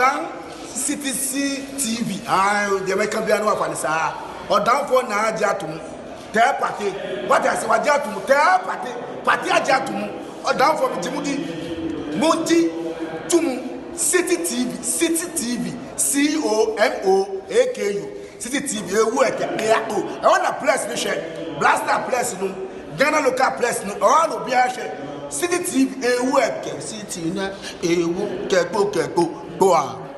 Odan CTC TV. The American Biano of Anissa. Odan for Najatum. Tell party. What I say, Wajatum. Tell party. Party Ajatum. Odan for Timudi. Muti Tumu. City TV. City TV. COMOAKU. City TV. I want a place to share. Blaster place. Ghana local place. All will be a share. City TV. City na. Keko. Go on.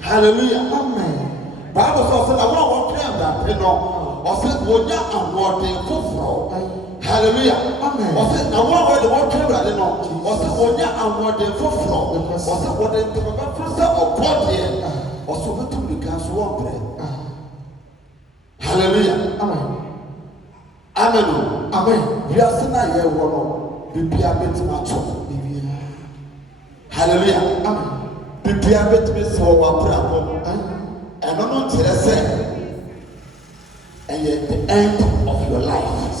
Hallelujah. Amen. Bible says I want to pray that you know. I said wonya awarding fufuro. Hallelujah. Amen. I said I want to pray that you know. I said wonya awarding fufuro. I said what the first of God here. I said what to the gas one pray. Hallelujah. Amen. Amen. Amen. We are saying that here one be a bit macho. Hallelujah. Amen. Bibia betime so wa brabo eno no ntire se the end of your life.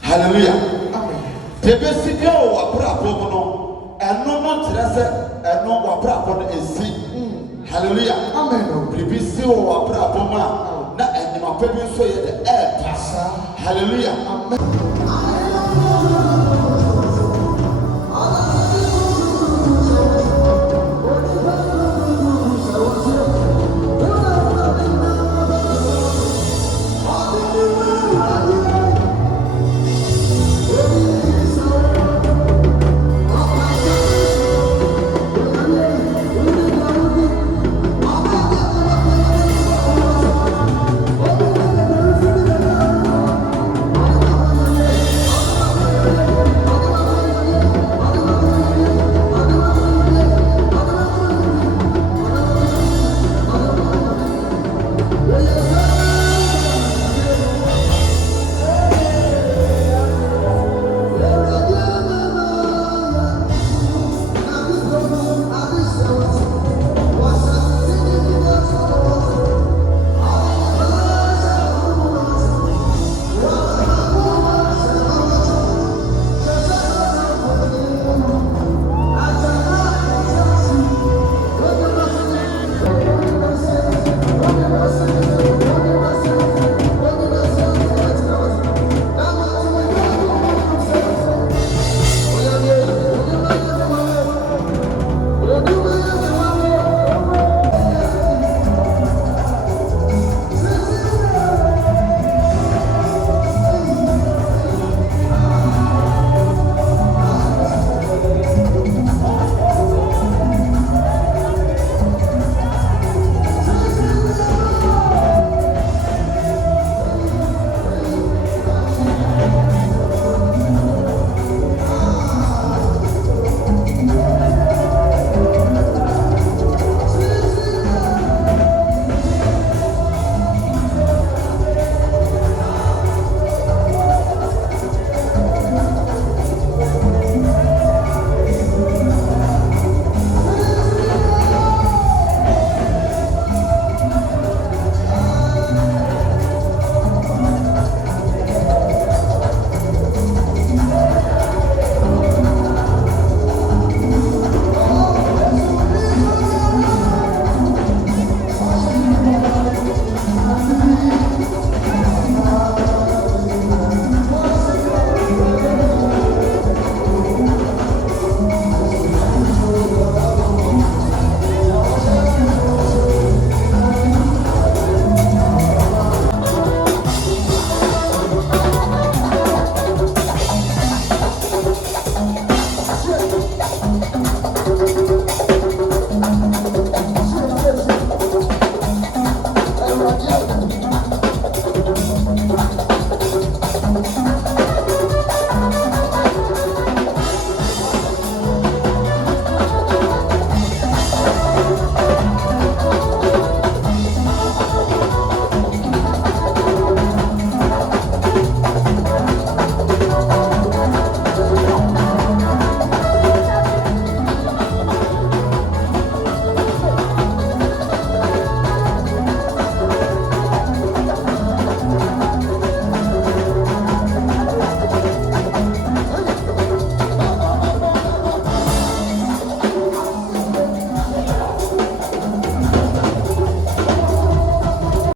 Hallelujah. Amen. Tebe sika wa brabo no eno no ntire se eno wa brabo no esi. Hallelujah. Amen. Bibi si wa brabo ma na enima pa bi so ye the air pass. Hallelujah. Amen.